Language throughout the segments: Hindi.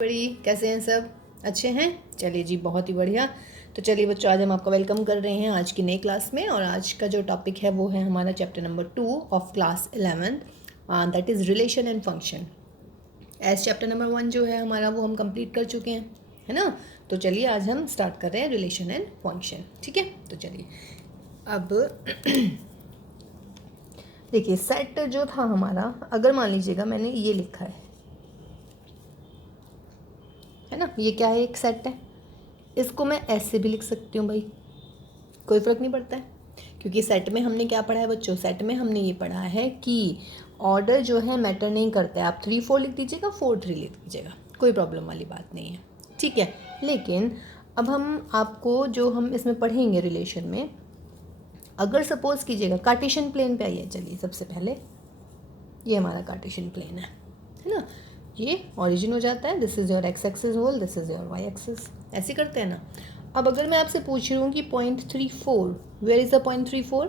बड़ी कैसे हैं सब? अच्छे हैं? चलिए जी, बहुत ही बढ़िया। तो चलिए बच्चों, आज हम आपका वेलकम कर रहे हैं आज की नई क्लास में। और आज का जो टॉपिक है वो है हमारा chapter number 2 of class 11th, that is relation and function. As chapter number 1 जो है हमारा वो हम कंप्लीट कर चुके हैं, है ना। तो चलिए आज हम स्टार्ट कर रहे हैं रिलेशन एंड फंक्शन। ठीक है, तो चलिए अब देखिए, सेट जो था हमारा, अगर मान लीजिएगा मैंने ये लिखा है ना, ये क्या है, एक सेट है। इसको मैं ऐसे भी लिख सकती हूँ भाई, कोई फ़र्क नहीं पड़ता है, क्योंकि सेट में हमने क्या पढ़ा है बच्चों? सेट में हमने ये पढ़ा है कि ऑर्डर जो है मैटर नहीं करता है। आप 3-4 लिख दीजिएगा, 4-3 लिख दीजिएगा, कोई प्रॉब्लम वाली बात नहीं है, ठीक है। लेकिन अब हम आपको जो हम इसमें पढ़ेंगे रिलेशन में, अगर सपोज कीजिएगा कार्टेशियन प्लेन पे आइए। चलिए सबसे पहले ये हमारा कार्टेशियन प्लेन है ना। ये ओरिजिन हो जाता है, this is your X axis whole, this is your Y axis, ऐसे करते हैं ना। अब अगर मैं आपसे पूछ रही हूँ कि point 3-4, where is the point 3-4?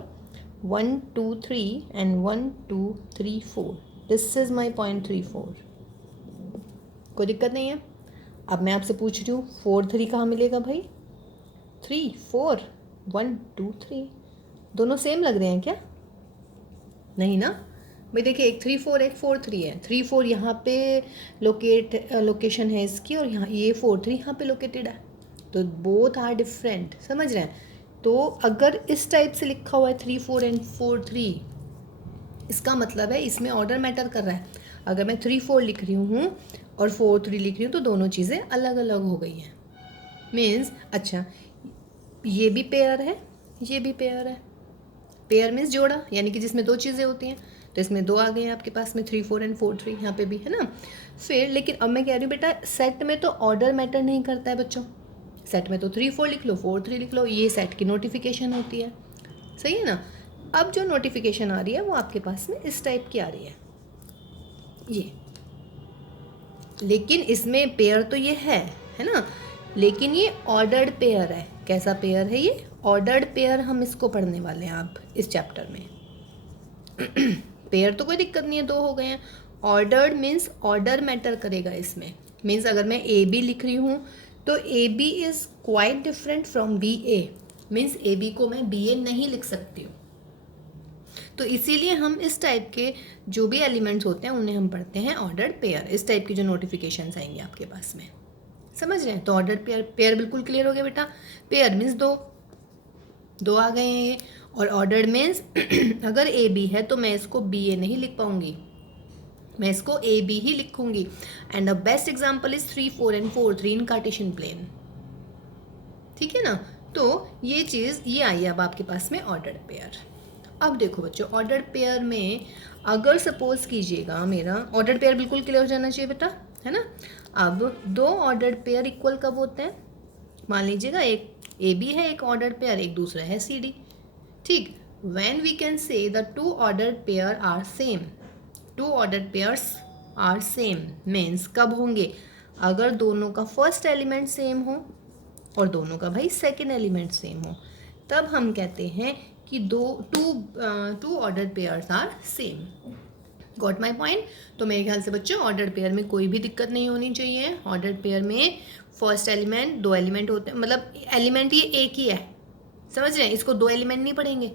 1 2 3 and 1 2 3 4, this is my point 3-4। कोई दिक्कत नहीं है। अब मैं आपसे पूछ रही हूँ 4-3 कहाँ मिलेगा भाई? 3-4, 1 2 3, दोनों सेम लग रहे हैं क्या? नहीं ना भाई। देखिए, एक 3-4 एक 4-3 है। 3-4 यहाँ पे लोकेशन है इसकी, और यहाँ ये 4-3 यहाँ पे लोकेटेड है, तो बोथ आर डिफरेंट, समझ रहे हैं। तो अगर इस टाइप से लिखा हुआ है 3-4 एंड 4-3, इसका मतलब है इसमें ऑर्डर मैटर कर रहा है। अगर मैं 3-4 लिख रही हूँ और 4-3 लिख रही हूँ तो दोनों चीज़ें अलग अलग हो गई हैं। मीन्स अच्छा, ये भी पेयर है, ये भी पेयर है। पेयर मीन्स जोड़ा, यानी कि जिसमें दो चीज़ें होती हैं। तो इसमें दो आ गए हैं आपके पास में, 3-4 एंड 4-3, यहाँ पे भी है ना। फिर लेकिन अब मैं कह रही हूँ बेटा, सेट में तो ऑर्डर मैटर नहीं करता है बच्चों। सेट में तो 3-4 लिख लो, 4-3 लिख लो, ये सेट की नोटिफिकेशन होती है, सही है ना। अब जो नोटिफिकेशन आ रही है वो आपके पास में इस टाइप की आ रही है, ये। लेकिन इसमें पेयर तो ये है ना, लेकिन ये ऑर्डर्ड पेयर है। कैसा पेयर है ये? Ordered pair. हम इसको पढ़ने वाले हैं आप इस चैप्टर में। पेयर तो कोई दिक्कत नहीं है, दो हो गए हैं। ऑर्डर्ड मीन्स ऑर्डर मैटर करेगा इसमें। मीन्स अगर मैं ए बी लिख रही हूँ तो A B is quite different from B A. Means A B को मैं बी ए नहीं लिख सकती हूँ। तो इसीलिए हम इस टाइप के जो भी एलिमेंट्स होते हैं उन्हें हम पढ़ते हैं ऑर्डर्ड पेयर। इस टाइप की जो नोटिफिकेशंस आएंगे आपके पास में, समझ रहे हैं। तो ऑर्डर्ड पेयर, पेयर बिल्कुल क्लियर हो गया बेटा। पेयर मीन्स दो, दो आ गए हैं ये। और ऑर्डर्ड मीन्स अगर ए बी है तो मैं इसको बी ए नहीं लिख पाऊंगी, मैं इसको ए बी ही लिखूंगी। And the best example is 3-4 and 4-3 in Cartesian plane, ठीक है ना। तो ये चीज़ ये आई अब आपके पास में ऑर्डर्ड पेयर। अब देखो बच्चों, ऑर्डर्ड पेयर में अगर सपोज कीजिएगा, मेरा ऑर्डर्ड पेयर बिल्कुल क्लियर हो जाना चाहिए बेटा, है ना। अब दो ऑर्डर्ड पेयर इक्वल कब होते हैं? मान लीजिएगा एक ए बी है, एक ऑर्डर्ड पेयर, एक दूसरा है सी डी, ठीक। When we can say the two ordered pair are same. Two ordered pairs are same means कब होंगे? अगर दोनों का फर्स्ट एलिमेंट सेम हो और दोनों का भाई सेकेंड एलिमेंट सेम हो, तब हम कहते हैं कि two ordered pairs are same. Got my point? तो मेरे ख्याल से बच्चों ऑर्डर्ड पेयर में कोई भी दिक्कत नहीं होनी चाहिए। ऑर्डर्ड पेयर में फर्स्ट एलिमेंट, दो एलिमेंट होते हैं, मतलब एलिमेंट ये एक ही है, समझ रहे हैं। इसको दो एलिमेंट नहीं पढ़ेंगे,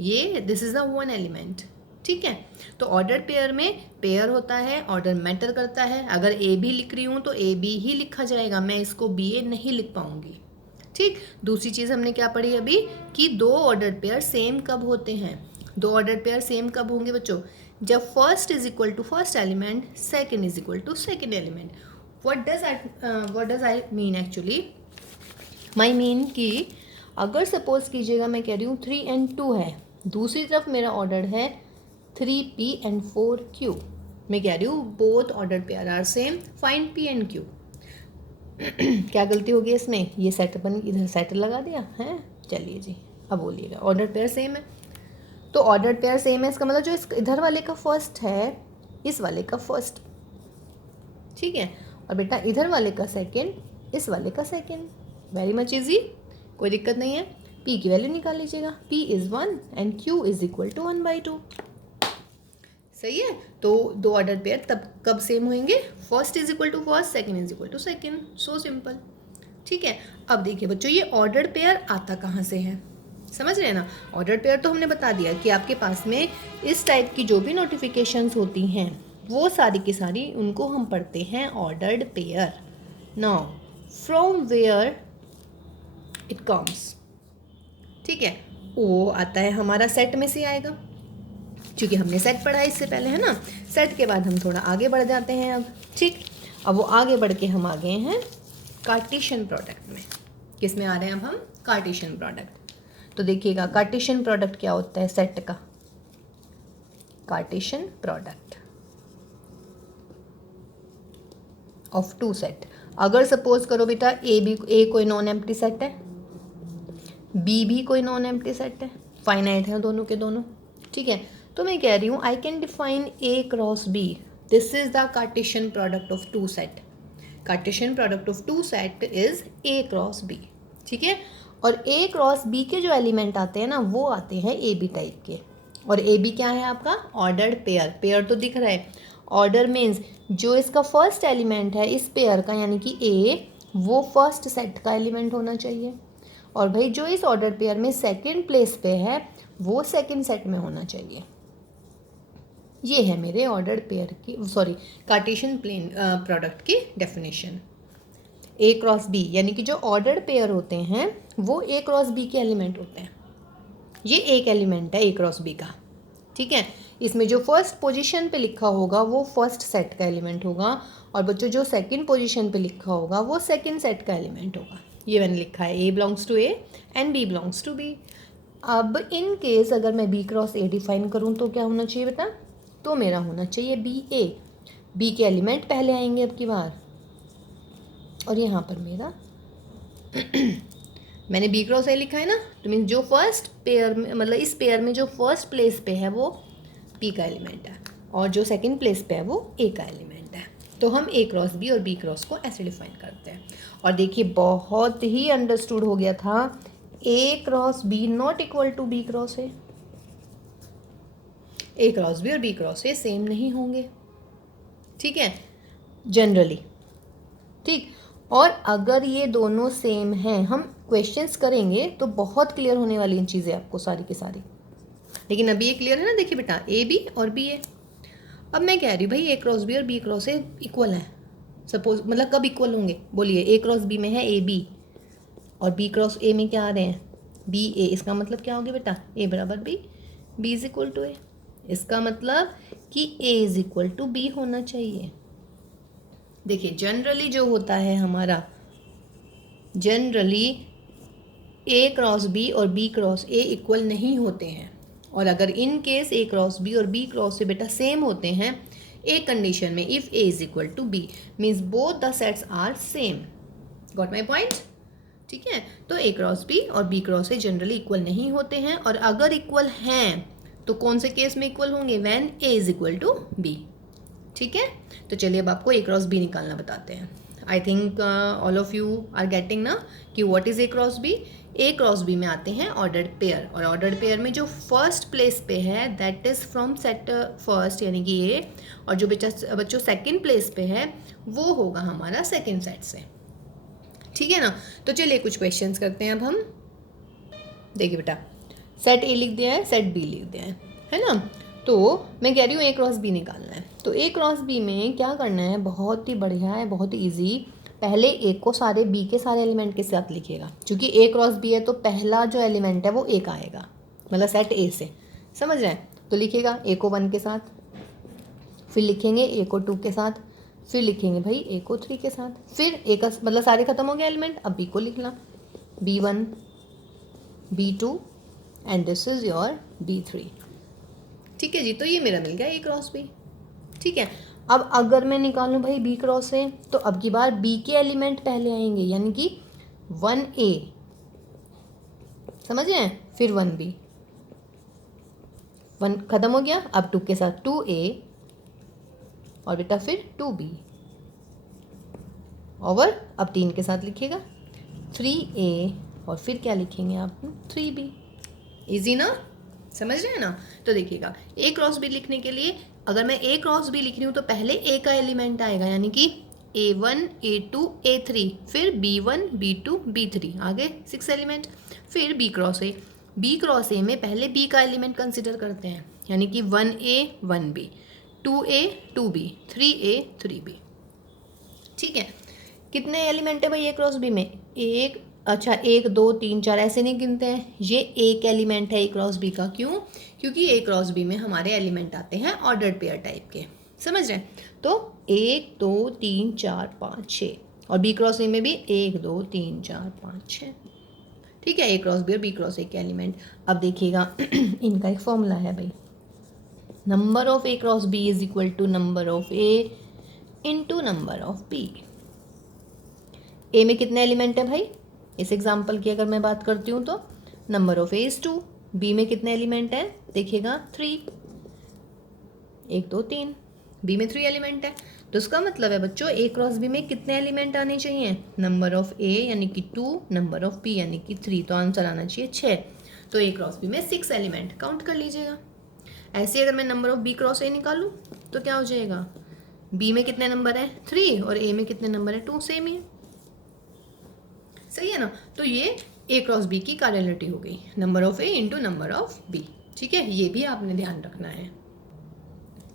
ये this is the one element, ठीक है। तो ऑर्डर पेयर में पेयर होता है, ऑर्डर मैटर करता है। अगर ए बी लिख रही हूँ तो ए बी ही लिखा जाएगा, मैं इसको बी ए नहीं लिख पाऊंगी, ठीक। दूसरी चीज़ हमने क्या पढ़ी अभी, कि दो ऑर्डर पेयर सेम कब होते हैं? दो ऑर्डर पेयर सेम कब होंगे बच्चों? जब first is equal to first element, second is equal to second element. What does I mean actually? My mean कि अगर सपोज कीजिएगा मैं कह रही हूँ 3 and 2 है, दूसरी तरफ मेरा ऑर्डर है 3p and 4q। मैं कह रही हूँ both order pair are same, find p and q। क्या गलती होगी इसमें? ये सेट अपन इधर सेट लगा दिया है। चलिए जी, अब बोलिएगा ऑर्डर पेयर सेम है। तो ऑर्डर पेयर सेम है, इसका मतलब जो इस इधर वाले का फर्स्ट है, इस वाले का फर्स्ट, ठीक है। और बेटा इधर वाले का सेकेंड, इस वाले का सेकेंड। वेरी मच इजी, कोई दिक्कत नहीं है। p की वैल्यू निकाल लीजिएगा, p is 1 and q is equal to 1/2। सही है। तो दो ऑर्डर पेयर तब कब सेम होंगे, first is equal to first, second is equal to second, so simple. ठीक है, अब देखिए बच्चों ये ऑर्डर पेयर आता कहाँ से है, समझ रहे हैं ना। ऑर्डर पेयर तो हमने बता दिया कि आपके पास में इस टाइप की जो भी नोटिफिकेशंस होती हैं वो सारी की सारी उनको हम पढ़ते हैं ordered pair. Now from where it comes, ठीक है, वो आता है हमारा सेट में से आएगा, क्योंकि हमने सेट पढ़ा है इससे पहले, है ना। सेट के बाद हम थोड़ा आगे बढ़ जाते हैं अब, ठीक। अब वो आगे बढ़ के हम आ गए हैं कार्टेशियन प्रोडक्ट में। किस में आ रहे हैं अब हम, कार्टेशियन प्रोडक्ट। तो देखिएगा कार्टेशियन प्रोडक्ट क्या होता है सेट का, Cartesian product of two set. अगर सपोज करो बेटा ए कोई नॉन एम्प्टी सेट है, बी भी कोई नॉन एम्प्टी सेट है, फाइनाइट है दोनों के दोनों, ठीक है। तो मैं कह रही हूँ I can define A cross B, this is the Cartesian product of two set. Cartesian product of two set is A cross B, ठीक है। और ए क्रॉस बी के जो एलिमेंट आते हैं ना वो आते हैं ए बी टाइप के। और ए बी क्या है आपका, ऑर्डर्ड पेयर। पेयर तो दिख रहा है, ऑर्डर मीन्स जो इसका फर्स्ट एलिमेंट है इस पेयर का, यानी कि ए, वो फर्स्ट सेट का एलिमेंट होना चाहिए। और भाई जो इस ऑर्डर पेयर में सेकंड प्लेस पे है वो सेकंड सेट में होना चाहिए। ये है मेरे ऑर्डर्ड पेयर की, सॉरी कार्टेशियन प्लेन प्रोडक्ट की डेफिनेशन। ए क्रॉस बी यानी कि जो ऑर्डर्ड पेयर होते हैं वो ए क्रॉस बी के एलिमेंट होते हैं। ये एक एलिमेंट है ए क्रॉस बी का, ठीक है। इसमें जो फर्स्ट पोजीशन पे लिखा होगा वो फर्स्ट सेट का एलिमेंट होगा, और बच्चों जो सेकंड पोजीशन पे लिखा होगा वो सेकंड सेट का एलिमेंट होगा। ये मैंने लिखा है A belongs to A and B belongs to B. अब इन केस अगर मैं बी क्रॉस ए डिफाइन करूँ तो क्या होना चाहिए बेटा, तो मेरा होना चाहिए बी ए, बी के एलिमेंट पहले आएंगे अब की बार, और यहाँ पर मेरा मैंने बी क्रॉस ए लिखा है ना, तो मीन्स जो फर्स्ट पेयर में, मतलब इस पेयर में जो फर्स्ट प्लेस पे है वो बी का एलिमेंट है, और जो सेकंड प्लेस पे है वो ए का एलिमेंट है। तो हम ए क्रॉस बी और बी क्रॉस को ऐसे डिफाइन करते हैं। और देखिए बहुत ही अंडरस्टूड हो गया था, A cross B not equal to B cross A cross B और बी क्रॉस ए सेम नहीं होंगे, ठीक है, जनरली, ठीक। और अगर ये दोनों सेम हैं, हम क्वेश्चंस करेंगे तो बहुत क्लियर होने वाली इन चीज़ें आपको सारी की सारी। लेकिन अभी ये क्लियर है ना, देखिए बेटा ए बी और बी ए। अब मैं कह रही हूँ भाई ए क्रॉस बी और बी क्रॉस ए इक्वल है, सपोज, मतलब कब इक्वल होंगे बोलिए। ए क्रॉस बी में है ए बी और बी क्रॉस ए में क्या आ रहे हैं बी ए, इसका मतलब क्या हो गया बेटा, ए बराबर B is equal to A. इसका मतलब कि A is equal to B होना चाहिए। देखिए जनरली जो होता है हमारा, जनरली ए क्रॉस बी और बी क्रॉस ए इक्वल नहीं होते हैं, और अगर in case A cross B और बी क्रॉस ए बेटा सेम होते हैं एक कंडीशन में, if A is equal to B means both the sets are same. Got my point, ठीक है। तो ए क्रॉस बी और B cross A generally equal नहीं होते हैं, और अगर इक्वल हैं तो कौन से केस में इक्वल होंगे, when A is equal to B, ठीक है। तो चलिए अब आपको ए क्रॉस बी निकालना बताते हैं। I think all of you are getting ना कि what is A cross B. A cross B में आते हैं ऑर्डर्ड पेयर, और ऑर्डर्ड पेयर में जो फर्स्ट प्लेस पे है that is from set first यानी कि ए, और जो बच्चों सेकंड प्लेस पे है वो होगा हमारा सेकंड सेट से, ठीक है ना। तो चलिए कुछ क्वेश्चंस करते हैं अब हम। देखिए बेटा सेट ए लिख दिया है, सेट बी लिख दिया है ना। तो मैं कह रही हूँ ए क्रॉस बी निकालना है, तो ए क्रॉस बी में क्या करना है, बहुत ही बढ़िया है, बहुत ही ईजी। पहले ए को सारे बी के सारे एलिमेंट के साथ लिखिएगा, क्योंकि ए क्रॉस बी है तो पहला जो एलिमेंट है वो ए का आएगा, मतलब सेट ए से, समझ रहे हैं। तो लिखिएगा ए को 1 के साथ, फिर लिखेंगे ए को 2 के साथ, फिर लिखेंगे भाई ए को 3 के साथ, फिर ए का मतलब सारे खत्म हो गए एलिमेंट। अब बी को लिखना B1 B2 and this is your B3, ठीक है जी। तो ये मेरा मिल गया ए क्रॉस बी, ठीक है। अब अगर मैं निकालूं भाई बी क्रॉस ए, तो अब की बार बी के एलिमेंट पहले आएंगे, यानी कि 1A, समझ रहे हैं, फिर 1B, 1 खत्म हो गया। अब 2 के साथ 2A, और बेटा फिर 2B, और अब 3 के साथ लिखिएगा 3A, और फिर क्या लिखेंगे आप 3B। इजी ना, समझ रहे हैं ना। तो देखिएगा ए क्रॉस बी लिखने के लिए अगर मैं ए क्रॉस बी लिख रही हूँ तो पहले ए का एलिमेंट आएगा, यानी कि A1 A2 A3, फिर B1 B2 B3, आगे 6 एलिमेंट। फिर B क्रॉस ए में पहले B का एलिमेंट कंसिडर करते हैं, यानी कि 1A 1B, 2A 2B, 3A 3B। ठीक है, कितने एलिमेंट है भाई ए क्रॉस बी में? एक, अच्छा 1 2 3 4 ऐसे नहीं गिनते हैं, ये एक एलिमेंट है ए क्रॉस बी का। क्यों? क्योंकि ए क्रॉस बी में हमारे एलिमेंट आते हैं ऑर्डर्ड पेयर टाइप के, समझ रहे हैं? तो 1 2 3 4 5 6, और बी क्रॉस ए में भी 1 2 3 4 5 6। ठीक है, ए क्रॉस बी और बी क्रॉस ए के एलिमेंट। अब देखिएगा इनका एक फॉर्मूला है भाई, number of A cross B is equal to number of A into number of B. A में कितने एलिमेंट है भाई? इस एग्जाम्पल की अगर मैं बात करती हूँ तो number of A is 2। B में कितने एलिमेंट है? देखिएगा 3, 1 2 3। बी में 3 एलिमेंट है, तो इसका मतलब है बच्चों ए क्रॉस बी में कितने एलिमेंट आने चाहिए? नंबर ऑफ ए यानी कि 2, नंबर ऑफ बी यानी कि 3, तो आंसर आना चाहिए 6। तो ए क्रॉस बी में 6 एलिमेंट काउंट कर लीजिएगा। ऐसे अगर मैं number of B cross A निकालूँ तो क्या हो जाएगा? बी में कितने नंबर है? 3, और ए में कितने नंबर है? 2, सेम ही है, सही है ना? तो ये ए क्रॉस बी की कार्डिनलिटी हो गई, number of A into number of B. ठीक है, ये भी आपने ध्यान रखना है।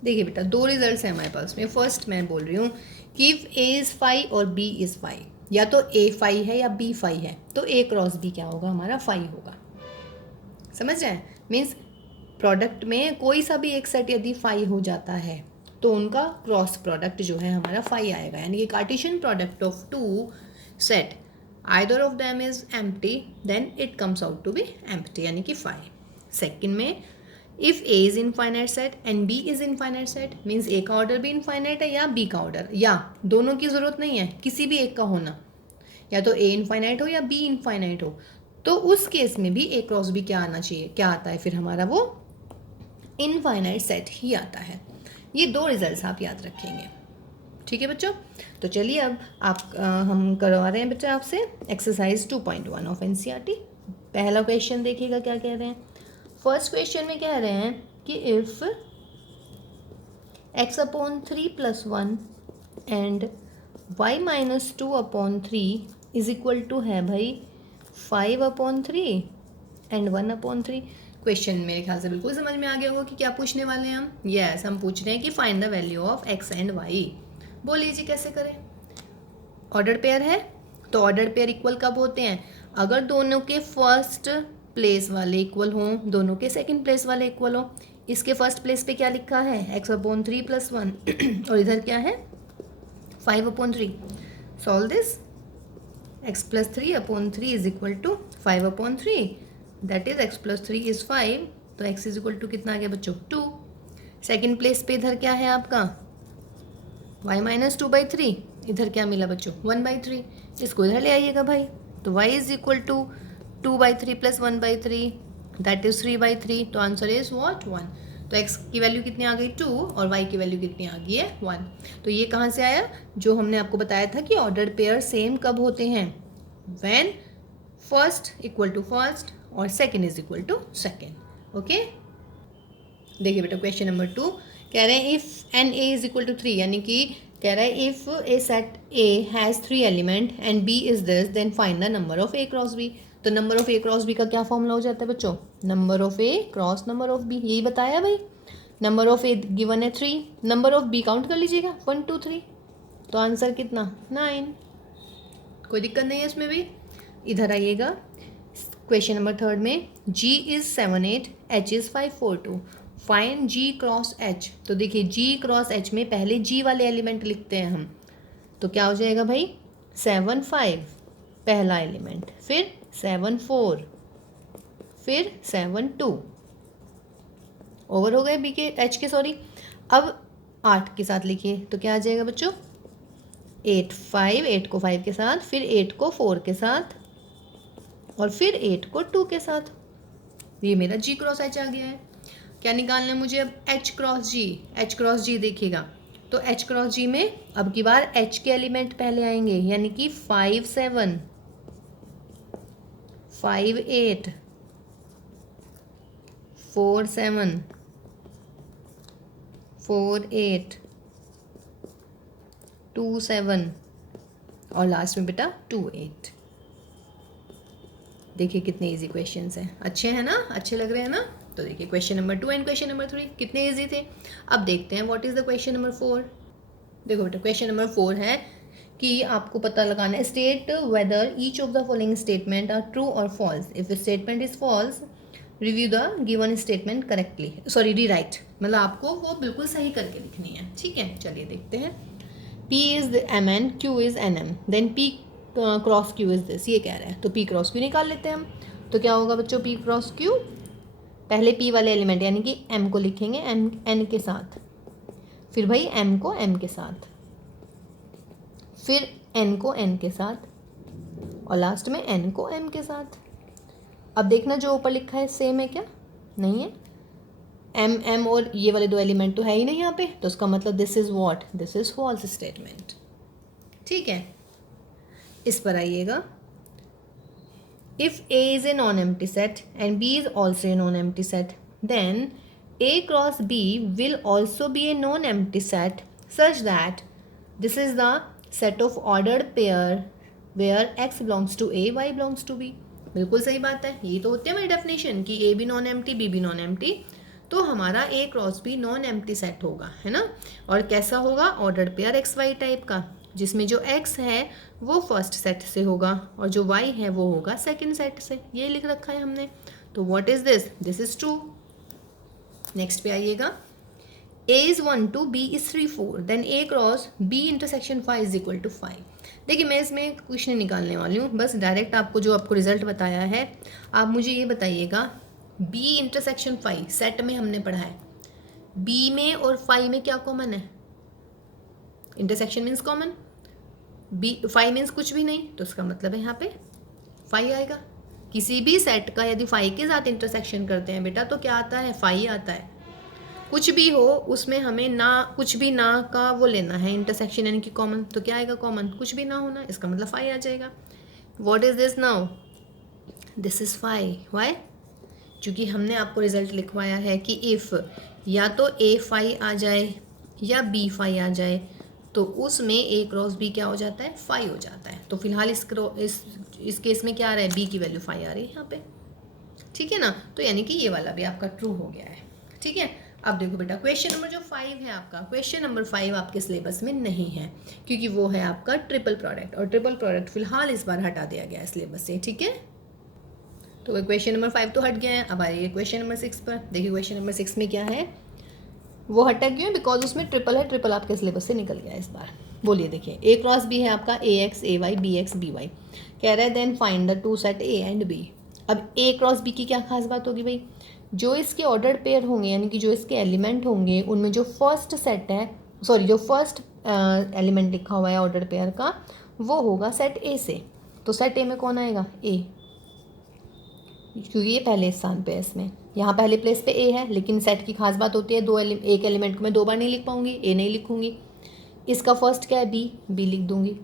देखिए बेटा, 2 रिजल्ट्स हैं हमारे पास में। फर्स्ट मैं बोल रही हूँ कि ए इज़ 5 और बी इज़ 5, या तो ए 5 है या बी 5 है, तो ए क्रॉस बी क्या होगा? हमारा 5 होगा। समझ रहे हैं? मीन्स प्रोडक्ट में कोई सा भी एक सेट यदि 5 हो जाता है तो उनका क्रॉस प्रोडक्ट जो है हमारा 5 आएगा, यानी कि Cartesian product of 2 set either of them is empty then it comes out to be empty, यानी कि 5। सेकंड में if A is infinite set and B is infinite set means A का ऑर्डर भी इनफाइनाइट है या B का ऑर्डर, या दोनों की ज़रूरत नहीं है, किसी भी एक का होना, या तो A इनफाइनाइट हो या B इनफाइनाइट हो, तो उस केस में भी A क्रॉस B क्या आना चाहिए? क्या आता है फिर हमारा? वो इनफाइनाइट सेट ही आता है। ये 2 रिजल्ट्स आप याद रखेंगे। ठीक है बच्चों, तो चलिए अब हम करवा रहे हैं बच्चे आपसे एक्सरसाइज 2.1 ऑफ एनसीईआरटी। पहला क्वेश्चन देखिएगा क्या कह रहे हैं। फर्स्ट क्वेश्चन में कह रहे हैं कि if x/3 + 1 and y-2/3 is equal to है भाई 5/3 एंड 1/3। क्वेश्चन मेरे ख्याल से बिल्कुल समझ में आ गया होगा कि क्या पूछने वाले हैं हम। यस, हम पूछ रहे हैं कि find the value of x and y। बोलिए जी कैसे करें? ऑर्डर पेयर है तो ऑर्डर पेयर इक्वल कब होते हैं? अगर दोनों के फर्स्ट प्लेस वाले इक्वल हों, दोनों के सेकंड प्लेस वाले इक्वल हों। इसके फर्स्ट प्लेस पे क्या लिखा है? x/3 + 1 और इधर क्या है? 5/3। Solve this. x + 3/3 is equal to 5/3, that is x + 3 is 5, तो x इज इक्वल टू कितना आ गया बच्चों? 2। सेकेंड प्लेस पे इधर क्या है आपका? y-2/3, इधर क्या मिला बच्चों? 1/3। इसको इधर ले आइएगा भाई, तो y is equal to 2/3 + 1/3, that is 3/3, तो आंसर इज व्हाट? 1। तो x की वैल्यू कितनी आ गई? 2, और y की वैल्यू कितनी आ गई है? 1। तो ये कहाँ से आया? जो हमने आपको बताया था कि ऑर्डर्ड पेयर सेम कब होते हैं? When first equal to first और second is equal to second. Okay, देखिए बेटा क्वेश्चन नंबर 2 कह रहे हैं if n A is equal to 3, यानी कि कह रहा है if a set A has 3 element and B is this then find the number of A cross B. तो number of A cross B का क्या फॉर्मूला हो जाता है बच्चों? Number of A cross number of B, यही बताया भाई। नंबर ऑफ ए गिवन है 3, नंबर ऑफ बी काउंट कर लीजिएगा 1 2 3, तो आंसर कितना? 9। कोई दिक्कत नहीं है इसमें भी। इधर आइएगा क्वेश्चन नंबर 3 में, G is 7 8, H is 5 4 2, find G cross H। तो देखिए G क्रॉस H में पहले G वाले एलिमेंट लिखते हैं हम, तो क्या हो जाएगा भाई? 7 5 पहला एलिमेंट, फिर 7 4, फिर 7 2, ओवर हो गए बी के H के, सॉरी। अब 8 के साथ लिखिए तो क्या आ जाएगा बच्चों? 8 5, 8 को 5 के साथ, फिर 8 को 4 के साथ, और फिर 8 को 2 के साथ। ये मेरा G क्रॉस H आ गया है। क्या निकालना है मुझे अब? H cross G। H cross G देखिएगा तो H क्रॉस G में अब की बार H के एलिमेंट पहले आएंगे, यानी कि 5 7 5 8 4 7 4 8 2 7 और लास्ट में बेटा 2 8। देखिए कितने इजी क्वेश्चंस हैं, अच्छे हैं ना, अच्छे लग रहे हैं ना। तो देखिए question number 2 and question number 3 कितने इजी थे। अब देखते हैं what is the question number 4। देखो बेटा क्वेश्चन नंबर 4 है कि आपको पता लगाना है state whether each of the following statement are true और false. If statement is false review the given statement correctly, sorry rewrite, मतलब आपको वो बिल्कुल सही करके लिखनी है। ठीक है, चलिए देखते हैं। P is M N, Q is N M, then P cross Q is this, ये कह रहा है। तो P क्रॉस Q निकाल लेते हैं हम। तो क्या होगा बच्चों, P क्रॉस Q, पहले P वाले एलिमेंट यानी कि M को लिखेंगे M N के साथ, फिर भाई M को M के साथ, फिर N को N के साथ, और लास्ट में N को M के साथ। अब देखना जो ऊपर लिखा है सेम है क्या, नहीं है। एम एम और ये वाले दो एलिमेंट तो है ही नहीं यहाँ पे, तो उसका मतलब this is what, this is false statement. ठीक है, इस पर आइएगा। If A is a non empty set and B is also a non empty set, then A cross B will also be a non empty set such that this is the set of ordered pair where X belongs to A, Y belongs to B. बिल्कुल सही बात है, ये तो होती है मेरी डेफिनेशन कि ए भी नॉन एम्प्टी बी भी नॉन एम्प्टी, तो हमारा A cross B non empty set होगा, है ना। और कैसा होगा, ordered pair x y type का, जिसमें जो एक्स है वो फर्स्ट सेट से होगा और जो वाई है वो होगा सेकंड सेट से, ये लिख रखा है हमने। तो what is this, this is true. Next पे आइएगा। A is 1 2, B is 3 4, then A cross B intersection 5 is equal to 5। देखिए मैं इसमें कुछ नहीं निकालने वाली हूँ, बस डायरेक्ट आपको जो आपको रिजल्ट बताया है, आप मुझे ये बताइएगा B इंटरसेक्शन 5 सेट में हमने पढ़ा है, B में और 5 में क्या कॉमन है, intersection means common, B 5 means कुछ भी नहीं, तो उसका मतलब है यहाँ पे 5 आएगा। किसी भी सेट का यदि 5 के साथ इंटरसेक्शन करते हैं बेटा तो क्या आता है, 5 आता है। कुछ भी हो उसमें हमें ना, कुछ भी ना का वो लेना है इंटरसेक्शन यानी कि कॉमन, तो क्या आएगा कॉमन, कुछ भी ना होना, इसका मतलब 5 आ जाएगा। What is this now, this is 5, why, क्योंकि हमने आपको रिजल्ट लिखवाया है कि इफ़ या तो ए 5 आ जाए या बी 5 आ जाए, तो उसमें ए क्रॉस बी क्या हो जाता है, 5 हो जाता है। तो फिलहाल इस केस में क्या आ रहा है, बी की वैल्यू 5 आ रही है यहाँ पे। ठीक है ना, तो यानी कि ये वाला भी आपका ट्रू हो गया है। ठीक है, अब देखो बेटा क्वेश्चन नंबर जो 5 है आपका, क्वेश्चन नंबर 5 आपके सिलेबस में नहीं है क्योंकि वो है आपका ट्रिपल प्रोडक्ट, और ट्रिपल प्रोडक्ट फिलहाल इस बार हटा दिया गया है सिलेबस से। ठीक है, तो क्वेश्चन नंबर 5 तो हट गया है। अब आइए क्वेश्चन नंबर 6 पर। देखिए क्वेश्चन नंबर 6 में क्या है, वो हटा क्यों, बिकॉज उसमें ट्रिपल है, ट्रिपल आपके सिलेबस से निकल गया है इस बार। बोलिए, देखिए ए क्रॉस बी है आपका, A x A y B x B y, कह रहा है then find the two set A and B. अब ए क्रॉस बी की क्या खास बात होगी भाई, जो इसके ऑर्डर्ड पेयर होंगे यानी कि जो इसके एलिमेंट होंगे उनमें जो फर्स्ट सेट है, सॉरी जो फर्स्ट एलिमेंट लिखा हुआ है ऑर्डर पेयर का, वो होगा सेट ए से। तो सेट ए में कौन आएगा, ए, क्योंकि ये पहले स्थान पे है, इसमें यहाँ पहले प्लेस पे ए है। लेकिन सेट की खास बात होती है एक एलिमेंट को मैं 2 बार नहीं लिख पाऊंगी, ए नहीं लिखूंगी। इसका फर्स्ट क्या है, बी, बी लिख दूंगी।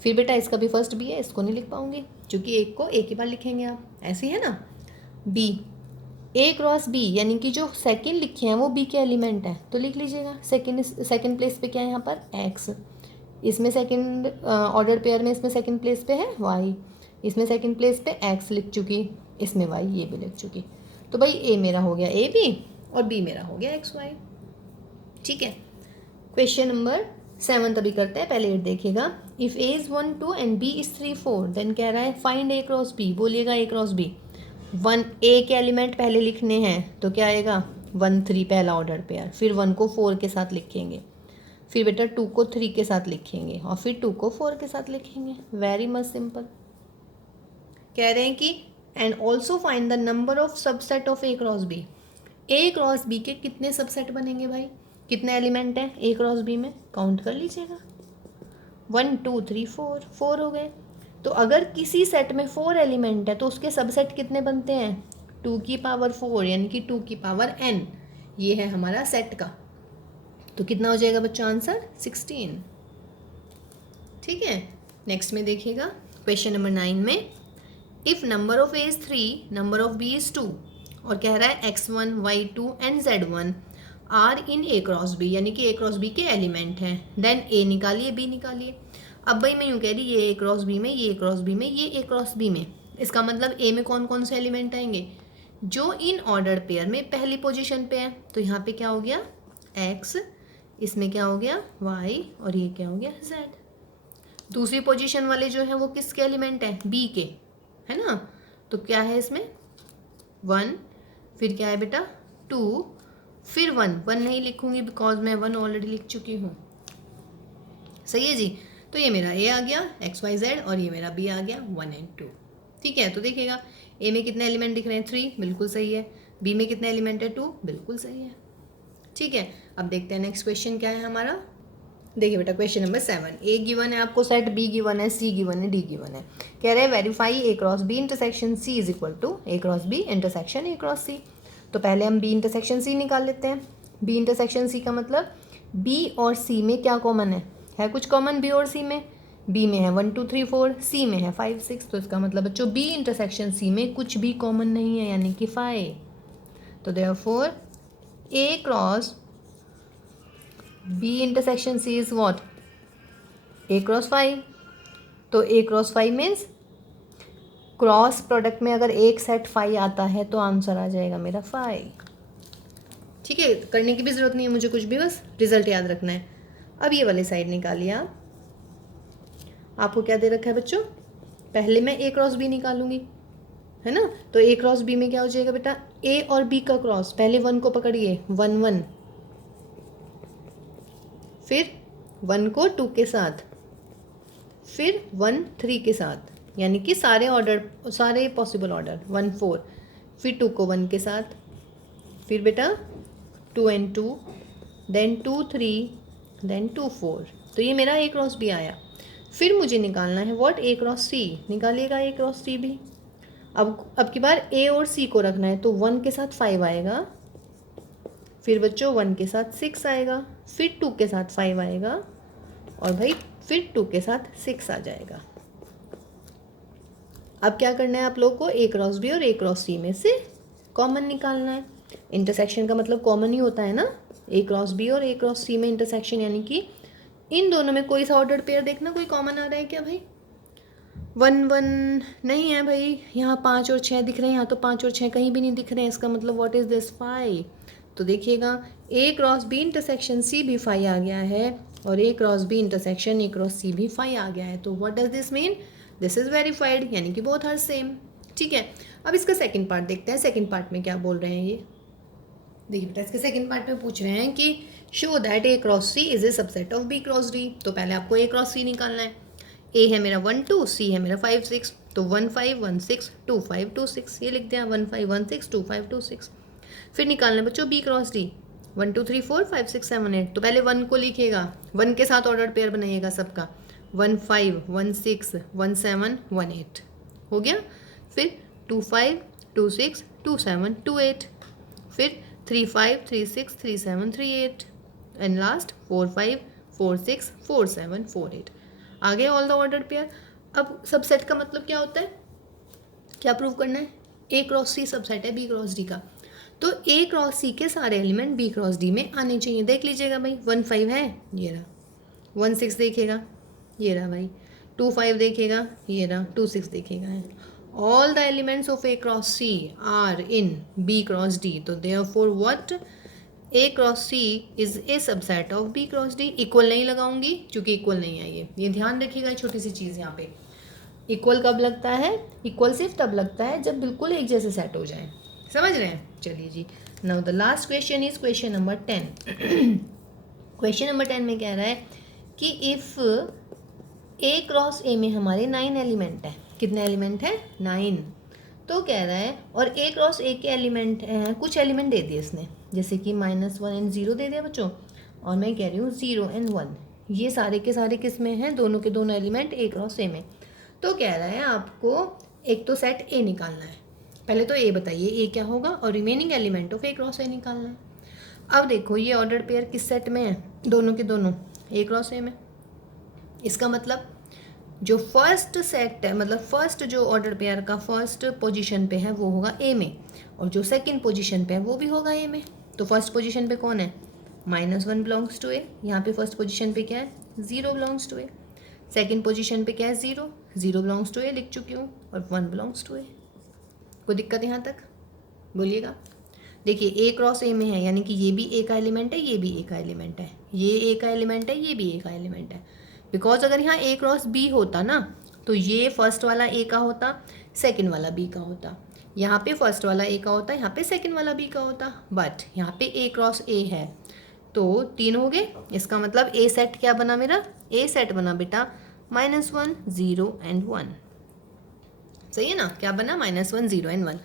फिर बेटा इसका भी फर्स्ट बी है, इसको नहीं लिख पाऊंगी क्योंकि एक को एक ही बार लिखेंगे आप, ऐसे ही है ना। बी, ए क्रॉस बी यानी कि जो सेकंड लिखे हैं वो बी के एलिमेंट है, तो लिख लीजिएगा सेकंड प्लेस पे क्या है यहाँ पर, एक्स। इसमें सेकंड ऑर्डर पेयर में इसमें सेकंड प्लेस पे है वाई, इसमें सेकंड प्लेस पे एक्स लिख चुकी, इसमें वाई ये भी लिख चुकी। तो भाई ए मेरा हो गया ए बी और बी मेरा हो गया एक्स वाई। ठीक है, क्वेश्चन नंबर 7 अभी करते हैं, पहले 8 देखिएगा। If A is 1 2 and B is 3 4, then कह रहा है फाइंड ए क्रॉस बी। बोलिएगा ए क्रॉस बी। 1 ए के एलिमेंट पहले लिखने हैं तो क्या आएगा, 1 3 पहला ऑर्डर पेयर, फिर 1 को 4 के साथ लिखेंगे, फिर बेटा 2 को 3 के साथ लिखेंगे और फिर 2 को 4 के साथ लिखेंगे। Very much simple. कह रहे हैं कि and also find the number of subset of A cross B. A cross B के कितने सबसेट बनेंगे भाई, कितने एलिमेंट हैं ए क्रॉस बी में, काउंट कर लीजिएगा। 1 2 3 4, 4 हो गए। तो अगर किसी सेट में 4 एलिमेंट है तो उसके सबसेट कितने बनते हैं, 2 की पावर 4 यानी कि 2 की पावर n, ये है हमारा सेट का। तो कितना हो जाएगा बच्चों आंसर, 16। ठीक है, नेक्स्ट में देखिएगा क्वेश्चन नंबर 9 में। If number of A is 3, number of B is 2, और कह रहा है x1 y2 and z1 are in A cross B, यानी कि ए क्रॉस बी के एलिमेंट हैं। देन ए निकालिए, बी निकालिए। अब भाई मैं यूँ कह रही ये ए क्रॉस बी में, ये ए क्रॉस बी में, ये ए क्रॉस बी में, इसका मतलब ए में कौन कौन से एलिमेंट आएंगे जो इन ऑर्डर पेयर में पहली पोजीशन पे है। तो यहाँ पे क्या हो गया एक्स, इसमें क्या हो गया वाई, और ये क्या हो गया जेड। दूसरी पोजीशन वाले जो है वो किसके एलिमेंट है, बी के, है ना। तो क्या है इसमें 1, फिर क्या है बेटा 2, फिर 1 नहीं लिखूंगी बिकॉज मैं 1 ऑलरेडी लिख चुकी हूँ। सही है जी। तो ये मेरा ए आ गया एक्स वाई जेड, और ये मेरा बी आ गया 1 और 2। ठीक है, तो देखिएगा ए में कितने एलिमेंट दिख रहे हैं 3, बिल्कुल सही है। बी में कितने एलिमेंट है 2, बिल्कुल सही है। ठीक है, अब देखते हैं नेक्स्ट क्वेश्चन क्या है हमारा। देखिए बेटा क्वेश्चन नंबर 7, ए गिवन है आपको सेट, बी गिवन है, सी गिवन है, डी गिवन है। कह रहे हैं verify A cross B intersection C is equal to A cross B intersection A cross C. तो पहले हम बी इंटरसेक्शन सी निकाल लेते हैं। बी इंटरसेक्शन सी का मतलब बी और सी में क्या कॉमन है कुछ कॉमन बी और सी में। बी में है 1 2 3 4, सी में है 5 6। तो इसका मतलब बच्चों बी इंटरसेक्शन सी में कुछ भी कॉमन नहीं है, यानी कि 5। तो therefore A cross B intersection C is what, A cross 5। तो A cross 5 means cross product में अगर एक सेट 5 आता है तो आंसर आ जाएगा मेरा 5। ठीक है, करने की भी ज़रूरत नहीं है मुझे कुछ भी, बस रिजल्ट याद रखना है। अब ये वाले साइड निकालिए आप। आपको क्या दे रखा है बच्चों, पहले मैं ए क्रॉस बी निकालूंगी, है ना। तो ए क्रॉस बी में क्या हो जाएगा बेटा, ए और बी का क्रॉस। पहले 1 को पकड़िए 1 1, फिर 1 को 2 के साथ, फिर 1 3 के साथ, यानी कि सारे ऑर्डर, सारे पॉसिबल ऑर्डर 1 4, फिर 2 को 1 के साथ, फिर बेटा 2 and 2, देन 2 3, देन 2 4। तो ये मेरा ए क्रॉस बी आया। फिर मुझे निकालना है व्हाट, ए क्रॉस सी। निकालिएगा ए क्रॉस सी भी। अब की बार ए और सी को रखना है, तो 1 के साथ 5 आएगा, फिर बच्चों 1 के साथ 6 आएगा, फिर 2 के साथ 5 आएगा, और भाई फिर 2 के साथ 6 आ जाएगा। अब क्या करना है आप लोग को, ए क्रॉस बी और ए क्रॉस सी में से कॉमन निकालना है। इंटरसेक्शन का मतलब कॉमन ही होता है ना, ए क्रॉस बी और ए क्रॉस सी में इंटरसेक्शन, यानी कि इन दोनों में कोई सा ऑर्डर पेयर देखना कोई कॉमन आ रहा है क्या भाई। 1 1 नहीं है भाई, यहाँ 5 और 6 दिख रहे हैं, यहाँ तो 5 और 6 कहीं भी नहीं दिख रहे हैं। इसका मतलब व्हाट इज दिस 5। तो देखिएगा A cross B intersection C भी 5 आ गया है, और A cross B intersection A cross C भी 5 आ गया है। तो what does this mean, this is verified, यानी कि बोथ आर सेम। ठीक है, अब इसका सेकंड पार्ट देखते हैं। सेकंड पार्ट में क्या बोल रहे हैं ये देखिए बेटा, इसके सेकंड पार्ट में पूछ रहे हैं कि show that A cross C is a subset of B cross D. तो पहले आपको ए क्रॉस सी निकालना है। ए है मेरा 1 2, सी है मेरा 5 6, तो 1 5 1 6 2 5 2 6, ये लिख दिया 1 5 1 6 2 5 2 6। फिर निकालना है बच्चों बी क्रॉस डी, 1 2 3 4 5 6 7 8। तो पहले 1 को लिखिएगा, 1 के साथ ऑर्डर पेयर बनाइएगा सबका, 1 5 1 6 1 7 1 8 हो गया। फिर 2 5 2 6 2 7 2 8, फिर 3 5 3 6 3 7 3 8, एंड लास्ट 4 5 4 6 4 7 4 8। आगे ऑल द ऑर्डर पेयर। अब सबसेट का मतलब क्या होता है, क्या प्रूव करना है, ए क्रॉस सी सबसेट है बी क्रॉस डी का। तो ए क्रॉस सी के सारे एलिमेंट बी क्रॉस डी में आने चाहिए। देख लीजिएगा भाई, 1 5 है, ये रहा, 1 6 देखेगा, ये रहा भाई, 2 5 देखेगा, ये रहा, 2 6 देखेगा है। All the elements of A cross C are in B cross D. तो therefore what, A cross C is a subset of B cross D. Equal नहीं लगाऊंगी क्योंकि इक्वल नहीं है ये ध्यान रखिएगा। छोटी सी चीज़ यहाँ पे, इक्वल कब लगता है, इक्वल सिर्फ तब लगता है जब बिल्कुल एक जैसे सेट हो जाए। समझ रहे हैं, चलिए जी। Now the last question is question number 10। Question number 10 में कह रहा है कि इफ़ ए क्रॉस ए में हमारे 9 एलिमेंट हैं। कितने एलिमेंट हैं, 9। तो कह रहा है और ए क्रॉस ए के एलिमेंट हैं, कुछ एलिमेंट दे दिए इसने, जैसे कि -1 एंड 0 दे दिया बच्चों, और मैं कह रही हूँ 0 एंड 1। ये सारे के सारे किस में हैं, दोनों के दोनों एलिमेंट ए क्रॉस ए में। तो कह रहा है आपको एक तो सेट ए निकालना है। पहले तो ए बताइए ए क्या होगा, और remaining element of A cross ए निकालना है। अब देखो ये ऑर्डर पेयर किस सेट में है, दोनों के दोनों ए क्रॉस ए में। इसका मतलब जो फर्स्ट सेट है, मतलब फर्स्ट जो ऑर्डर पेयर का फर्स्ट पोजीशन पे है वो होगा ए में, और जो सेकंड पोजीशन पे है वो भी होगा ए में। तो फर्स्ट पोजीशन पे कौन है, -1 बिलोंग्स टू ए, यहाँ पे फर्स्ट पोजीशन पे क्या है, 0 belongs to A, second position पे क्या है, 0 बिलोंग्स टू ए लिख चुकी हूँ, और 1 बिलोंग्स टू ए। कोई दिक्कत यहाँ तक, बोलिएगा। देखिए ए क्रॉस ए में है, यानी कि ये भी ए का एलिमेंट है, ये भी ए का एलिमेंट है, ये ए का एलिमेंट है, ये भी ए का एलिमेंट है। बिकॉज अगर यहाँ ए क्रॉस बी होता ना, तो ये फर्स्ट वाला ए का होता, सेकंड वाला बी का होता, यहाँ पे फर्स्ट वाला ए का होता, यहाँ पे सेकंड वाला बी का होता, बट यहाँ पे ए क्रॉस ए है, तो 3 हो गए। इसका मतलब ए सेट क्या बना मेरा, ए सेट बना बेटा -1 0 एंड 1, सही है ना, क्या बना, -1 0 एंड 1।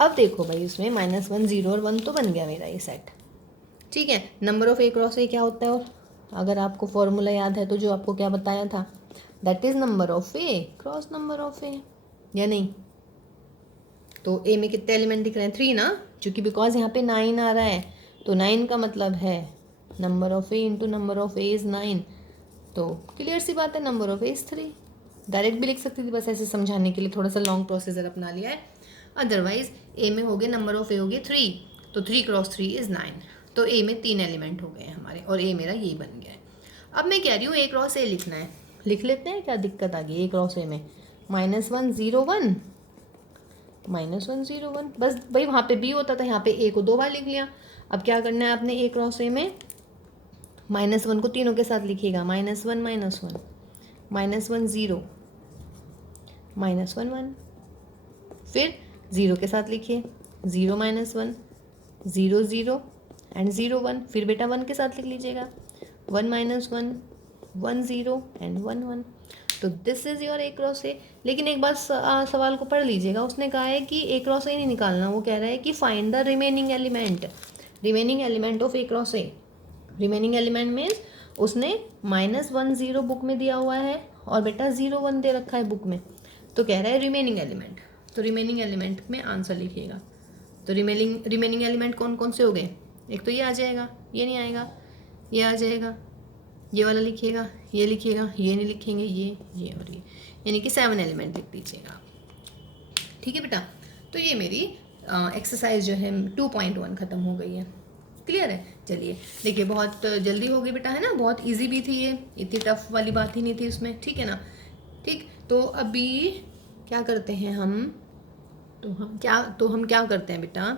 अब देखो भाई उसमें -1 0 और 1 तो बन गया मेरा ये सेट, ठीक है। नंबर ऑफ ए क्रॉस ए क्या होता है, और अगर आपको फॉर्मूला याद है तो जो आपको क्या बताया था, that is number of A cross number of A, या नहीं। तो ए में कितने एलिमेंट दिख रहे हैं, 3 ना, क्योंकि बिकॉज यहाँ पे 9 आ रहा है, तो 9 का मतलब है number of A into number of A is 9, तो क्लियर सी बात है, number of A is 3। Direct भी लिख सकती थी, बस ऐसे समझाने के लिए थोड़ा सा लॉन्ग प्रोसीजर अपना लिया है। अदरवाइज ए में हो गए, नंबर ऑफ ए हो गए 3, तो 3 क्रॉस 3 इज 9, तो ए में 3 एलिमेंट हो गए हैं हमारे, और ए मेरा ये बन गया है। अब मैं कह रही हूँ ए क्रॉस ए लिखना है, लिख लेते हैं, क्या दिक्कत आ गई, ए क्रॉस ए में -1 0 1, -1 0 1, बस भाई वहाँ पे बी होता था, यहाँ पे ए को 2 बार लिख लिया। अब क्या करना है आपने, ए क्रॉस ए में -1 को तीनों के साथ लिखिएगा, -1 -1 -1 0 -1 1, फिर 0 के साथ लिखिए, 0 -1 0 0 एंड 0 1, फिर बेटा 1 के साथ लिख लीजिएगा, 1 -1 1 0 एंड 1 1। तो this is your A cross ए। लेकिन एक बार सवाल को पढ़ लीजिएगा, उसने कहा है कि ए क्रॉस ए नहीं निकालना, वो कह रहा है कि find the remaining element of A cross A. Remaining element means उसने -1 0 बुक में दिया हुआ है, और बेटा 0 1 दे रखा है बुक में, तो कह रहा है रिमेनिंग एलिमेंट। तो रिमेनिंग एलिमेंट में आंसर लिखिएगा। तो रिमेनिंग एलिमेंट कौन कौन से हो गए, एक तो ये आ जाएगा, ये नहीं आएगा, ये आ जाएगा, ये वाला लिखिएगा, ये लिखिएगा, ये नहीं लिखेंगे, ये और ये, यानी कि 7 एलिमेंट लिख दीजिएगा, ठीक है बेटा। तो ये मेरी एक्सरसाइज जो है 2.1 ख़त्म हो गई है, क्लियर है। चलिए देखिए, बहुत जल्दी हो गई बेटा, है ना, बहुत इजी भी थी ये, इतनी टफ वाली बात ही नहीं थी उसमें, ठीक है ना। ठीक, तो अभी क्या करते हैं हम, तो हम क्या करते हैं बेटा,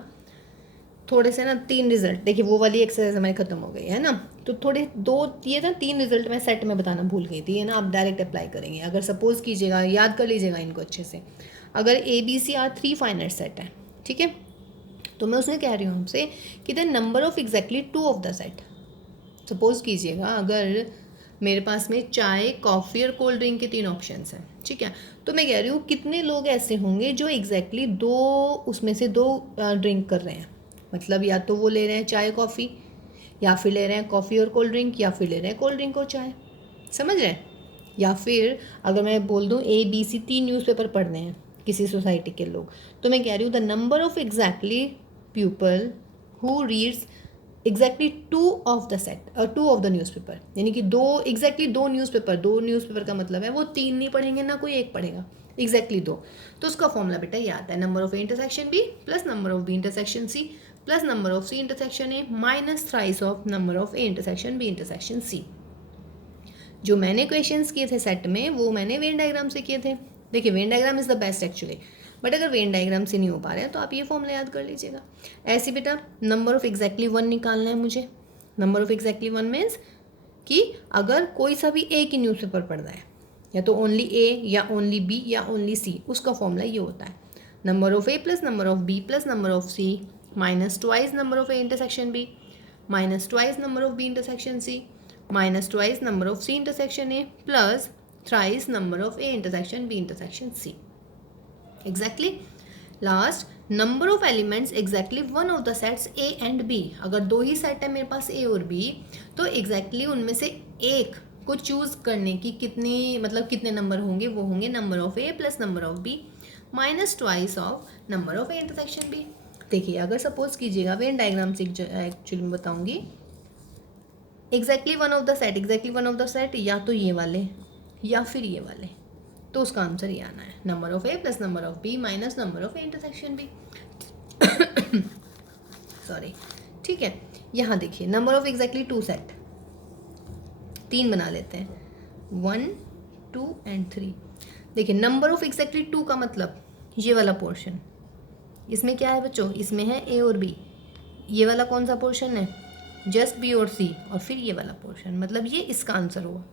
थोड़े से ना 3 रिजल्ट, देखिए वो वाली एक्सरसाइज हमारी खत्म हो गई है ना, तो थोड़े 3 रिजल्ट मैं सेट में बताना भूल गई थी, है ना, आप डायरेक्ट अप्लाई करेंगे। अगर सपोज कीजिएगा, याद कर लीजिएगा इनको अच्छे से, अगर ABC आर 3 फाइनाइट सेट है, ठीक है, तो मैं उसमें कह रही हूँ हमसे कि the number of exactly 2 of the set. Suppose कीजिएगा अगर मेरे पास में चाय, कॉफ़ी और कोल्ड ड्रिंक के 3 ऑप्शंस हैं, ठीक है, तो मैं कह रही हूँ कितने लोग ऐसे होंगे जो एग्जैक्टली 2 उसमें से 2 ड्रिंक कर रहे हैं, मतलब या तो वो ले रहे हैं चाय कॉफ़ी, या फिर ले रहे हैं कॉफ़ी और कोल्ड ड्रिंक, या फिर ले रहे हैं कोल्ड ड्रिंक और चाय, समझ रहे हैं। या फिर अगर मैं बोल दूँ ABC 3 न्यूज़पेपर पढ़ रहे हैं किसी सोसाइटी के लोग, तो मैं कह रही हूँ the number of exactly people who reads exactly 2 of the set, 2 of the newspaper, यानी कि 2 न्यूज़पेपर का मतलब है वो 3 नहीं पढ़ेंगे ना कोई एक पढ़ेगा, एग्जैक्टली 2। तो उसका फॉर्मूला बेटा ये आता है, number of A intersection B plus number of B intersection C plus number of C intersection A minus thrice of number of A intersection B intersection C. जो मैंने क्वेश्चंस किए थे सेट में वो मैंने वेन डायग्राम से किए थे। देखिए Venn diagram is the best actually, but अगर वेन डायग्राम से नहीं हो पा रहे हैं तो आप ये फॉर्मूला याद कर लीजिएगा। ऐसे बेटा नंबर ऑफ एग्जैक्टली 1 निकालना है मुझे। नंबर ऑफ एग्जैक्टली 1 मीन्स कि अगर कोई सा भी ए की न्यूज़पेपर पढ़ रहा है, या तो ओनली ए या ओनली बी या ओनली सी, उसका फॉर्मूला ये होता है number of A plus number of B plus number of C minus twice number of A intersection B minus twice number of B intersection C minus twice number of C intersection A plus thrice number of A intersection B intersection C. Exactly last, number of elements exactly 1 of the sets A and B. अगर 2 ही सेट है मेरे पास ए और बी, तो एग्जैक्टली उनमें से एक को चूज़ करने की कितने नंबर होंगे, वो होंगे number of A plus number of B minus twice of number of A intersection B. देखिए अगर सपोज कीजिएगा वेन डायग्राम से एक्चुअली मैं बताऊंगी, एग्जैक्टली 1 ऑफ द सेट या तो ये वाले या फिर ये वाले, तो उसका आंसर ये आना है number of A plus number of B minus number of A intersection B. Sorry, ठीक है, यहाँ देखिए नंबर ऑफ एग्जैक्टली 2 सेट, 3 बना लेते हैं, 1 2 एंड 3। देखिए नंबर ऑफ एग्जैक्टली 2 का मतलब ये वाला पोर्शन, इसमें क्या है बच्चों, इसमें है ए और बी। ये वाला कौन सा पोर्शन है, जस्ट बी और सी, और फिर ये वाला पोर्शन, मतलब ये इसका आंसर हुआ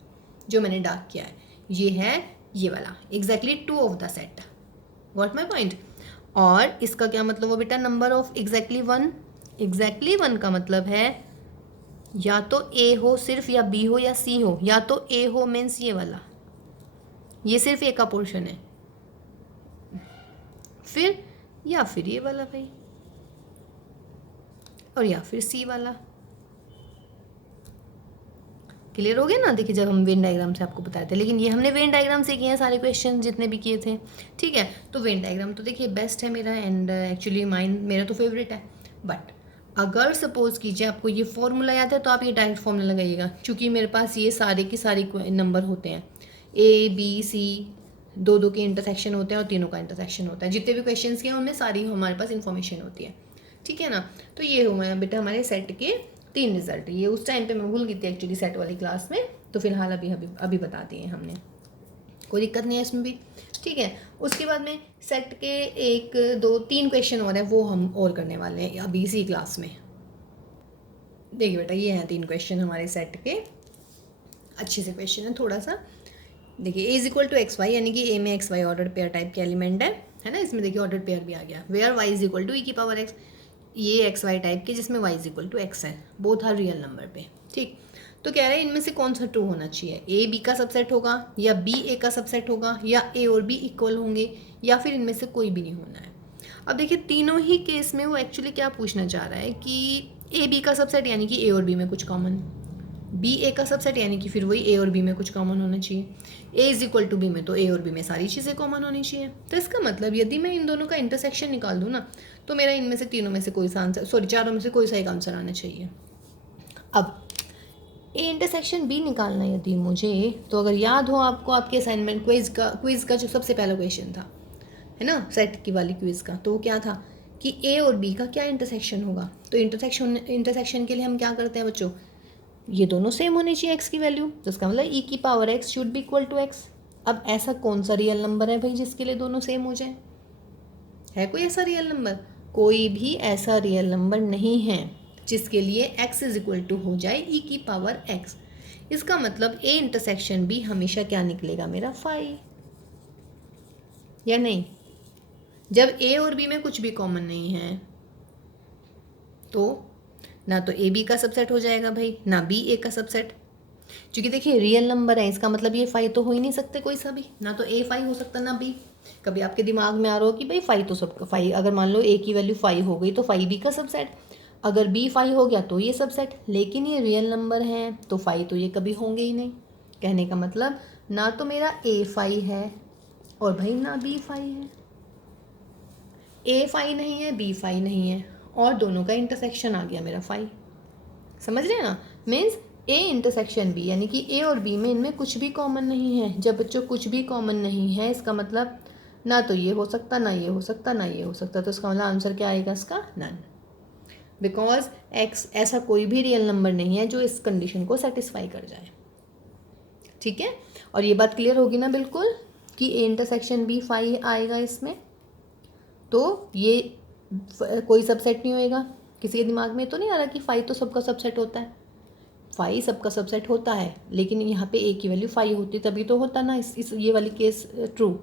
जो मैंने डार्क किया है, ये है ये वाला exactly 2 of the set. What my point. और इसका क्या मतलब हो बेटा, नंबर ऑफ एग्जैक्टली 1, एग्जैक्टली 1 का मतलब है या तो ए हो सिर्फ, या बी हो, या सी हो। या तो ए हो मीन्स ये वाला, ये सिर्फ ए का पोर्शन है, फिर या फिर ये वाला भाई, और या फिर सी वाला। क्लियर हो गया ना। देखिए जब हम वेन डायग्राम से आपको बताए थे, लेकिन ये हमने वेन डायग्राम से किए हैं सारे क्वेश्चन जितने भी किए थे, ठीक है। तो वेन डायग्राम तो देखिए बेस्ट है मेरा, एंड एक्चुअली माइंड मेरा तो फेवरेट है। बट अगर सपोज कीजिए आपको ये फॉर्मूला याद है तो आप ये डायरेक्ट फॉर्मूला लगाइएगा, क्योंकि मेरे पास ये सारे के सारे नंबर होते हैं, ए बी सी, दो दो के इंटरसेक्शन होते हैं और तीनों का इंटरसेक्शन होता है। जितने भी क्वेश्चन के उनमें सारी हमारे पास इन्फॉर्मेशन होती है, ठीक है ना। तो ये हुआ बेटा हमारे सेट के 3 रिजल्ट। ये उस टाइम पे मैं भूल गई थी एक्चुअली सेट वाली क्लास में, तो फिलहाल अभी बता दिए हमने, कोई दिक्कत नहीं है इसमें भी, ठीक है। उसके बाद में सेट के 1 2 3 क्वेश्चन और है, वो हम और करने वाले हैं अभी इसी क्लास में। देखिए बेटा ये हैं 3 क्वेश्चन हमारे सेट के, अच्छे से क्वेश्चन है थोड़ा सा। देखिए A is equal to x y, यानी कि ए में x y order pair type के एलिमेंट है ना। इसमें देखिए ऑर्डर पेयर भी आ गया, where y is equal to e की पावर एक्स, ये एक्स वाई टाइप के जिसमें y is equal to x है, बोथ आर रियल नंबर पे, ठीक। तो कह रहे हैं इनमें से कौन सा ट्रू होना चाहिए, ए बी का सबसेट होगा, या बी ए का सबसेट होगा, या ए और बी इक्वल होंगे, या फिर इनमें से कोई भी नहीं होना है। अब देखिए तीनों ही केस में वो एक्चुअली क्या पूछना चाह रहा है कि ए बी का सबसेट यानी कि ए और बी में कुछ कॉमन, बी ए का सबसेट यानी कि फिर वही ए और बी में कुछ कॉमन होना चाहिए, ए इज इक्वल टू बी में तो ए और बी में सारी चीज़ें कॉमन होनी चाहिए। तो इसका मतलब यदि मैं इन दोनों का इंटरसेक्शन निकाल दूँ ना, तो मेरा इनमें से तीनों में से कोई सा आंसर, सॉरी चारों में से कोई सा एक आंसर आना चाहिए। अब ए इंटरसेक्शन बी निकालना यदि मुझे, तो अगर याद हो आपको आपके असाइनमेंट क्विज़ का जो सबसे पहला क्वेश्चन था, है ना, सेट की वाली क्विज़ का, तो वो क्या था कि ए और बी का क्या इंटरसेक्शन होगा। तो इंटरसेक्शन के लिए हम क्या करते हैं बच्चों, ये दोनों सेम होनी चाहिए एक्स की वैल्यू, तो इसका मतलब ई की power x should be equal to x. अब ऐसा कौन सा रियल नंबर है भाई जिसके लिए दोनों सेम हो जाए, है कोई ऐसा रियल नंबर? कोई भी ऐसा रियल नंबर नहीं है जिसके लिए x इज इक्वल टू हो जाए ई की पावर x। इसका मतलब ए इंटरसेक्शन भी हमेशा क्या निकलेगा मेरा 5, या नहीं। जब ए और बी में कुछ भी कॉमन नहीं है तो ना तो ए बी का सबसेट हो जाएगा भाई, ना बी ए का सबसेट, क्योंकि देखिए रियल नंबर है, इसका मतलब ये 5 तो हो ही नहीं सकते कोई सा भी, ना तो ए 5 हो सकता ना बी। कभी आपके दिमाग में आ रहा हो कि भाई 5 तो सबका 5, अगर मान लो ए की वैल्यू 5 हो गई तो 5 बी का सबसेट, अगर बी 5 हो गया तो ये सबसेट, लेकिन ये रियल नंबर है तो 5 तो ये कभी होंगे ही नहीं। कहने का मतलब ना तो मेरा ए 5 है और भाई ना बी 5 है, ए 5 नहीं है बी 5 नहीं है, और दोनों का इंटरसेक्शन आ गया मेरा 5। समझ रहे हैं ना, मीन्स ए इंटरसेक्शन बी, यानी कि ए और बी में इनमें कुछ भी कॉमन नहीं है। जब बच्चों कुछ भी कॉमन नहीं है, इसका मतलब ना तो ये हो सकता, ना ये हो सकता, ना ये हो सकता, तो इसका मतलब आंसर क्या आएगा इसका, नन। बिकॉज एक्स ऐसा कोई भी रियल नंबर नहीं है जो इस कंडीशन को सेटिस्फाई कर जाए, ठीक है। और ये बात क्लियर होगी ना बिल्कुल कि ए इंटरसेक्शन बी 5 आएगा इसमें, तो ये कोई सबसेट नहीं होएगा। किसी के दिमाग में तो नहीं आ रहा कि 5 तो सबका सबसेट होता है, 5 सबका सबसेट होता है, लेकिन यहाँ पे ए की वैल्यू 5 होती तभी तो होता ना इस ये वाली केस ट्रू,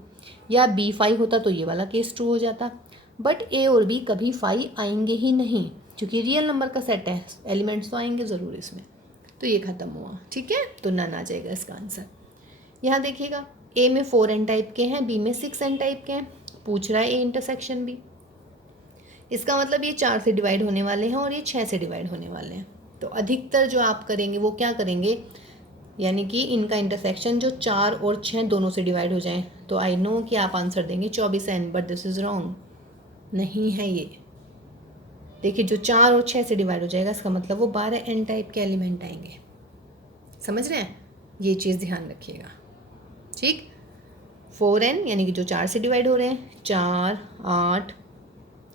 या बी 5 होता तो ये वाला केस ट्रू हो जाता। बट ए और बी कभी 5 आएंगे ही नहीं, क्योंकि रियल नंबर का सेट है, एलिमेंट्स तो आएंगे ज़रूर इसमें। तो ये ख़त्म हुआ, ठीक है, तो नन आ जाएगा इसका आंसर। यहाँ देखिएगा ए में 4n टाइप के हैं, बी में 6n टाइप के हैं, पूछ रहा है ए इंटरसेक्शन बी, इसका मतलब ये 4 से डिवाइड होने वाले हैं और ये 6 से डिवाइड होने वाले हैं। तो अधिकतर जो आप करेंगे वो क्या करेंगे, यानी कि इनका इंटरसेक्शन जो 4 और 6 दोनों से डिवाइड हो जाए। तो आई नो कि आप आंसर देंगे 24n, but this is wrong, नहीं है ये। देखिए जो 4 और 6 से डिवाइड हो जाएगा इसका मतलब वो 12n टाइप के एलिमेंट आएंगे, समझ रहे हैं, ये चीज़ ध्यान रखिएगा, ठीक। 4n यानी कि जो 4 से डिवाइड हो रहे हैं, 4 8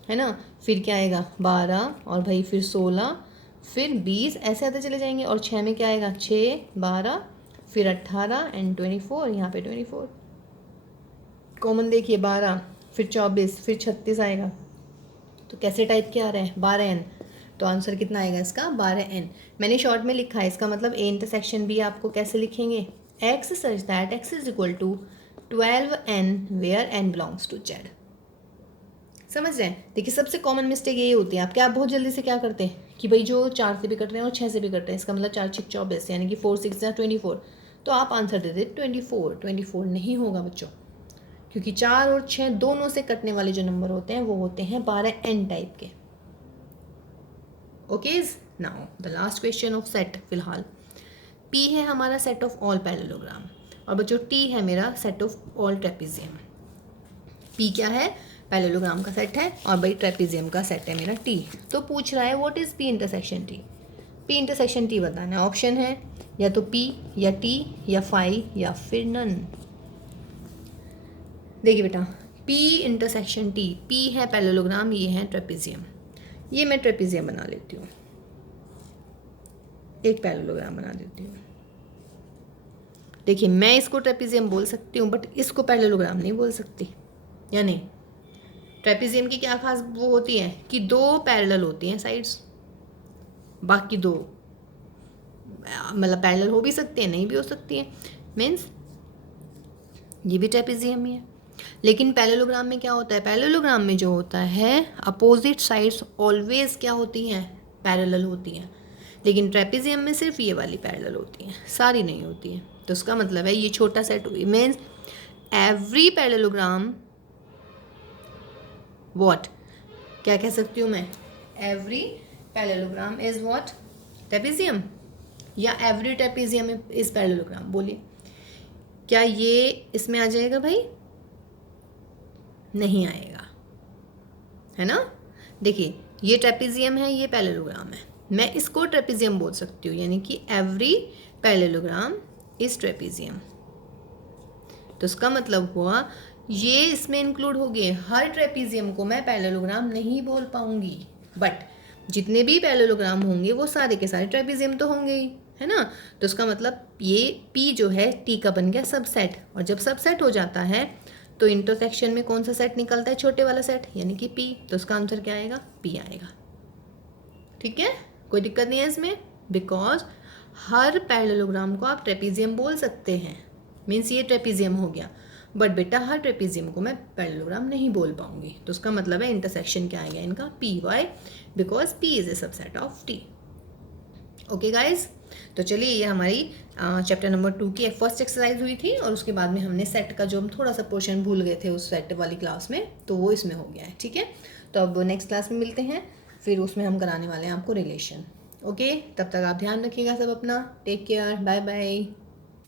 है ना, फिर क्या आएगा 12, और भाई फिर 16, फिर 20 ऐसे आते चले जाएंगे, और 6 में क्या आएगा, 6, 12, फिर 18 एंड 24, यहाँ पे 24 कॉमन देखिए, 12, फिर 24, फिर 36 आएगा। तो कैसे टाइप के आ रहे हैं, 12n। तो आंसर कितना आएगा इसका, 12n। मैंने शॉर्ट में लिखा है, इसका मतलब ए इंटरसेक्शन बी आपको कैसे लिखेंगे, x such that x is equal to 12n where n belongs to z। समझ रहे हैं। देखिए सबसे कॉमन मिस्टेक यही होती है आपके, आप बहुत जल्दी से क्या करते हैं कि भाई जो 4 से भी कट रहे हैं और 6 से भी कट रहे हैं, इसका मतलब 4 6 24, यानी कि 4 6 या 24, तो आप आंसर दे दे 24। 24 नहीं होगा बच्चों, क्योंकि 4 और 6 दोनों से कटने वाले जो नंबर होते हैं वो होते हैं 12n टाइप के। Okay, now the last question of set. फिलहाल P है हमारा सेट ऑफ ऑल पैरेललोग्राम, और बच्चों T है मेरा set of all trapezium. P क्या है, पैरेललोग्राम का सेट है, और भाई ट्रेपेजियम का सेट है मेरा T। तो पूछ रहा है what is P intersection T। P intersection T बताना है। ऑप्शन है या तो P या T या फाई या फिर नन। देखिए बेटा, P इंटरसेक्शन T, P है पैरेललोग्राम, ये है ट्रेपेजियम। ये मैं ट्रेपेजियम बना लेती हूँ, एक पैरेललोग्राम बना देती हूँ। देखिए मैं इसको ट्रेपेजियम बोल सकती हूँ, बट इसको पैरेललोग्राम नहीं बोल सकती। या नहीं, ट्रेपेजियम की क्या खास वो होती है कि 2 पैरेलल होती हैं साइड्स, बाकी 2 मतलब पैरेलल हो भी सकती हैं, नहीं भी हो सकती हैं, मीन्स ये भी ट्रेपेजियम ही है। लेकिन पैरेललोग्राम में क्या होता है, पैरेललोग्राम में जो होता है अपोजिट साइड्स ऑलवेज क्या होती हैं, पैरेलल होती हैं। लेकिन ट्रेपेजियम में सिर्फ ये वाली पैरेलल होती हैं, सारी नहीं होती हैं। तो उसका मतलब है ये छोटा सेट हुई, मीन्स एवरी पैरेललोग्राम व्हाट, क्या कह सकती हूँ मैं, every parallelogram is what, trapezium, या एवरी ट्रेपेजियम इज पैरेललोग्राम। बोलिए क्या ये इसमें आ जाएगा भाई, नहीं आएगा, है ना। देखिए ये ट्रेपेजियम है, ये पैरेललोग्राम है, मैं इसको ट्रेपेजियम बोल सकती हूँ, यानी कि एवरी पैरेललोग्राम इज ट्रेपेजियम। तो इसका मतलब हुआ ये इसमें इंक्लूड हो गए। हर ट्रेपेजियम को मैं पैरेललोग्राम नहीं बोल पाऊंगी, बट जितने भी पैरेललोग्राम होंगे वो सारे के सारे ट्रेपेजियम तो होंगे ही, है ना। तो इसका मतलब ये P जो है T का बन गया सबसेट, और जब सबसेट हो जाता है तो इंटरसेक्शन में कौन सा सेट निकलता है, छोटे वाला सेट, यानी कि P। तो इसका आंसर क्या आएगा, P आएगा। ठीक है, कोई दिक्कत नहीं है इसमें, बिकॉज हर पैरेललोग्राम को आप ट्रेपेजियम बोल सकते हैं, मीन्स ये ट्रेपेजियम हो गया, बट बेटा हर ट्रेपेजियम को मैं पैरेललोग्राम नहीं बोल पाऊंगी। तो उसका मतलब है इंटरसेक्शन क्या आएगा इनका, P। Why, because P is a subset of T। Okay guys, तो चलिए ये हमारी चैप्टर नंबर 2 की फर्स्ट एक्सरसाइज हुई थी, और उसके बाद में हमने सेट का जो हम थोड़ा सा पोर्शन भूल गए थे उस सेट वाली क्लास में, तो वो इसमें हो गया है। ठीक है, तो अब नेक्स्ट क्लास में मिलते हैं, फिर उसमें हम कराने वाले हैं आपको रिलेशन। ओके, तब तक आप ध्यान रखिएगा सब अपना, टेक केयर, बाय बाय।